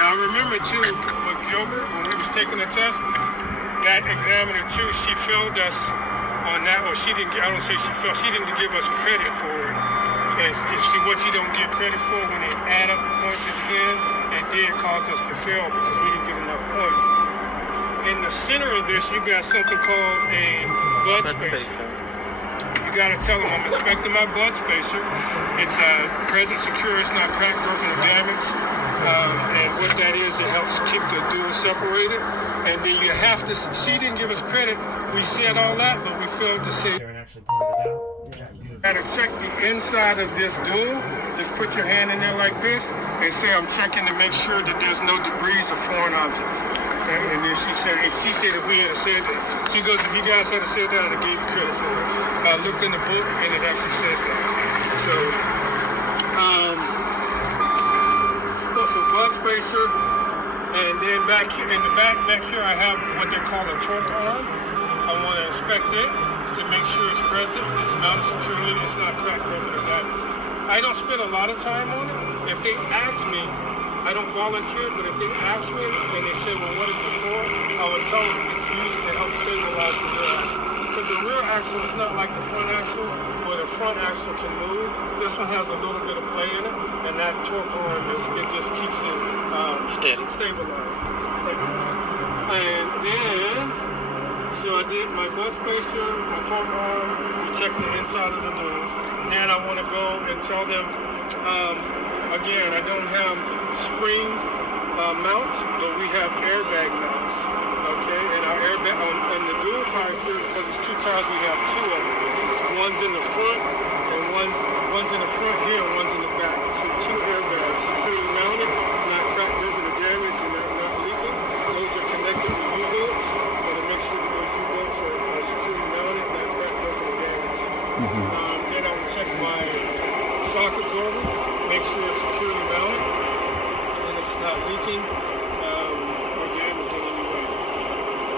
I remember too with Gilbert when we was taking the test, that examiner too, she failed us on that, or she didn't. I don't say she failed. She didn't give us credit for it. And see what you don't get credit for when they add up the points at the end, it did cause us to fail because we didn't get enough points. In the center of this, you got something called a blood spacer. You got to tell them I'm inspecting my blood spacer. It's present, secure, it's not cracked, broken, or damaged. And what that is, it helps keep the dual separated. And then you have to, she didn't give us credit. We said all that, but we failed to say. And actually pointed it out. Got to check the inside of this dual. Just put your hand in there like this and say, I'm checking to make sure that there's no debris or foreign objects. Okay? And then she said, if we had said that, she goes, if you guys had said that, I'd have gave you credit for it. I looked in the book and it actually says that. So, blood spacer, and then back here in the back here, I have what they call a torque arm. I want to inspect it to make sure it's present, it's mounted securely, it's not cracked, broken, or damaged. I don't spend a lot of time on it. If they ask me, I don't volunteer, but if they ask me and they say, well, what is it for? I would tell them it's used to help stabilize the rear axle. Because the rear axle is not like the front axle, where the front axle can move. This one has a little bit of play in it, and that torque arm, it just keeps it stabilized. And then, so I did my blood spacer, my torque arm, we checked the inside of the doors. Then I want to go and tell them, again, I don't have spring mounts, but we have airbag mounts. Okay, and our airbag on the dual tires here, because it's two tires, we have two of them. One's in the front, and one's in the front here, and one's in the back. So two airbags, securely mounted, not cracked, broken, or damaged, and not leaking. Those are connected with U-bolts. To make sure that those U-bolts are securely mounted, not cracked, broken, or damaged. Then I will check my shock absorber, make sure it's securely mounted, and it's not leaking or damaged in any way.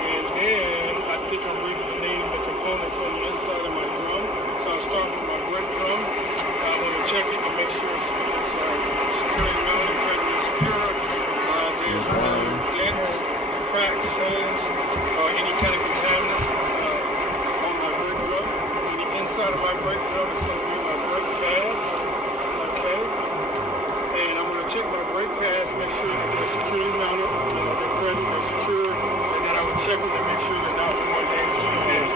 And then I think I'm ready to name the components on the inside of my drum. So I'll start with my brake drum. I want to check it to make sure it's securely mounted, present, and secure. There's no dents, cracks, holes, or any kind of contaminants on my brake drum. And the inside of my brake drum is going to be my brake pads. Okay? And I'm going to check my brake pads, make sure that they're securely mounted, they're present, they're secure, and then I would check it to make sure they're not more dangerously dead.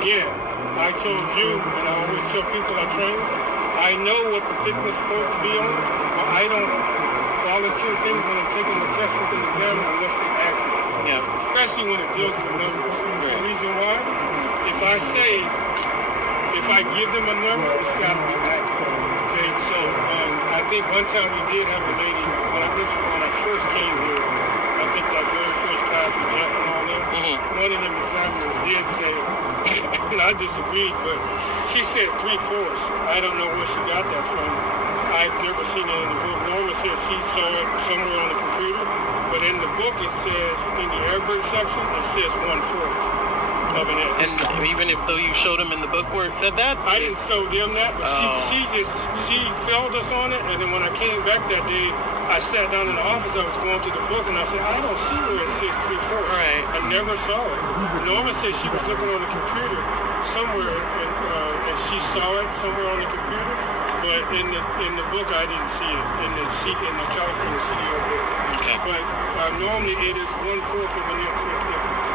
Again, I told you, and I always tell people I train, I know what the thickness is supposed to be on, but I don't volunteer things when I'm taking the test with an examiner unless they ask me. Yeah. Especially when it deals with numbers. Right. The reason why, if I give them a number, it's got to be accurate. Okay, so I think one time we did have a lady, this was when I first came here, I think that very first class with Jeff and all them, one of them examiners did say, and I disagreed, but she said 3/4. I don't know where she got that from. I've never seen it in the book. Norma says she saw it somewhere on the computer, but in the book it says, in the air brake section, it says 1/4 of an inch. And even if though you showed them in the book where it said that? I didn't show them that, but she failed us on it, and then when I came back that day, I sat down in the office, I was going through the book, and I said, I don't see where it says 3/4. Right. I never saw it. Norma said she was looking on the computer somewhere, and she saw it somewhere on the computer, but in the book I didn't see it in the California CDO book. Okay. But normally it is 1/4 of an inch thickness.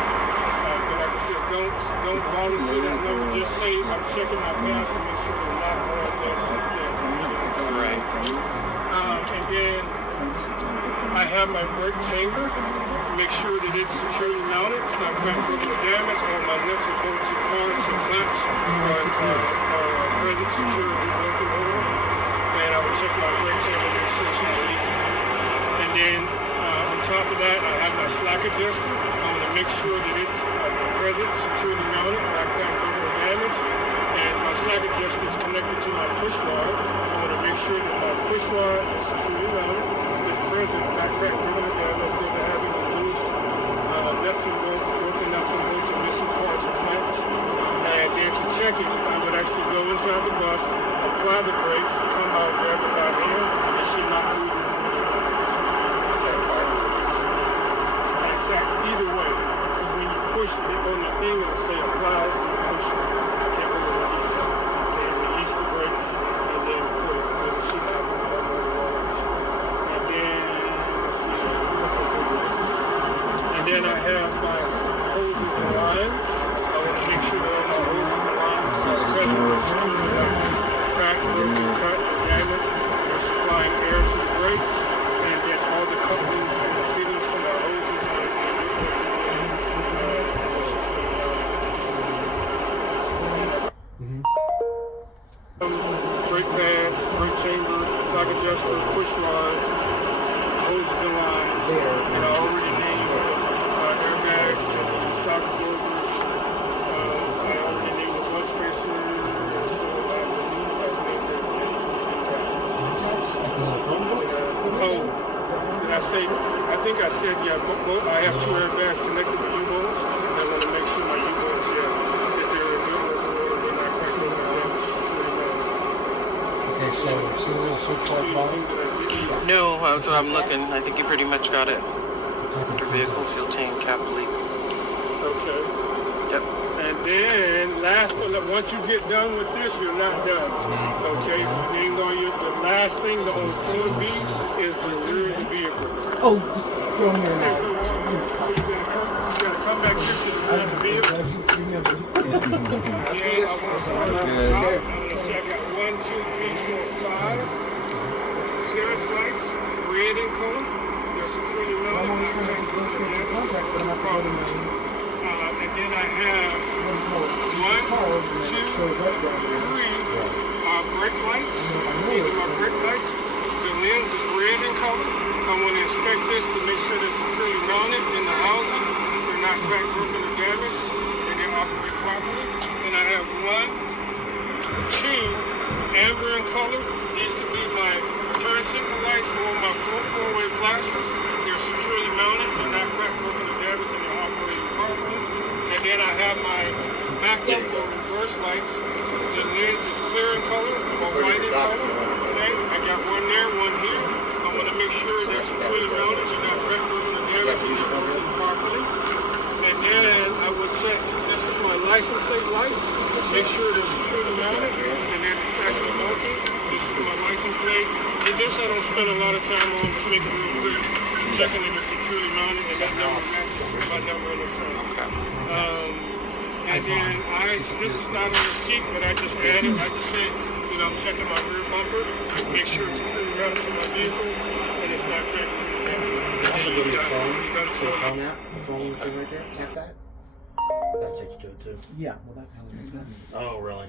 But like I said, don't volunteer that number. Just say I'm checking my pads to make sure they're not more than right. And then I have my brake chamber. Make sure that it's securely mounted. It's not cracked, broken, or damaged. All my nuts and bolts and cords and clamps are present, secure, and broken over. And I will check my brake chamber to make sure it's not leaking. And then on top of that, I have my slack adjuster. I'm going to make sure that it's present, securely mounted, not cracked, broken, or damaged. And my slack adjuster is connected to my push rod. I'm going to make sure that my push rod is securely mounted, is present, not cracked, broken, or damaged, doesn't have any loose nuts and bolts, broken nuts and bolts, or missing parts or clamps. And then to check it, I would actually go inside the bus, apply the brakes, come out, grab it by hand, and it should not move. push it on the thing and say apply, you push it. I can't really release it. Okay, release the brakes and then put it on the seat out and then let's see. And then I have my hoses and lines. I want to make sure that all my hoses and lines are present and secure, not cracked, broken, cut, or damaged. They're supplying air to the brakes, and then all the couplings and the fittings from our hoses are brake pads, brake chamber, stock adjuster, push rod, hoses and lines, and I already named airbags, shock absorbers. I already named the blood spacer, so I believe I've named everything. Did I say? I think I said yeah. I have 2 airbags connected to U-bolts. I want to make sure my U-bolts, that they're in good working order, they're not cracked open or damaged. Okay, so see the little switch bar bottom? No, so I'm looking. I think you pretty much got it. Motor vehicle, fuel tank, cap leak. Okay. Yep. And then, last but not, once you get done with this, you're not done. Okay. Even though the last thing the whole phone be is the rear of the vehicle. Oh, just throw me in there. So you gotta come back here to the rear of the vehicle. Yeah, I want to start off the top. I'm gonna say I got 1, 2, 3, 4, 5 clearance lights, red in color. They're securely mounted. And then I have 1, 2, 3 brake lights. These are my brake lights. The lens is red in color. I want to inspect this to make sure they're securely mounted in the housing. They're not cracked, broken, or damaged. And they operate properly. And I have 1, 2 amber in color. These could be my turn signal lights or my four-way flashers. They're securely mounted. They're not cracked, broken, or damaged, and they're operating properly. And then I have my backup or reverse lights. The lens is clear in color or white in color. Okay, I got 1 there, 1 here. I want to make sure they're securely mounted, they're not cracked, broken, or damaged, and they're working properly. And then I would check. This is my license plate light. Make sure they're securely mounted, and then it's actually working. This is my license plate. And this I don't spend a lot of time on. Just make it real quick. Checking if it's securely mounted, and that number matches my number on the front. And then this is not on the sheet, but I just added. I just said, I'm checking my rear bumper, make sure it's securely mounted to my vehicle, and it's not cracked or damaged. Also go to your phone. See the phone app? The phone thing right there? Tap that. That'll take you to it too. Yeah, well that's how it is. Oh, really?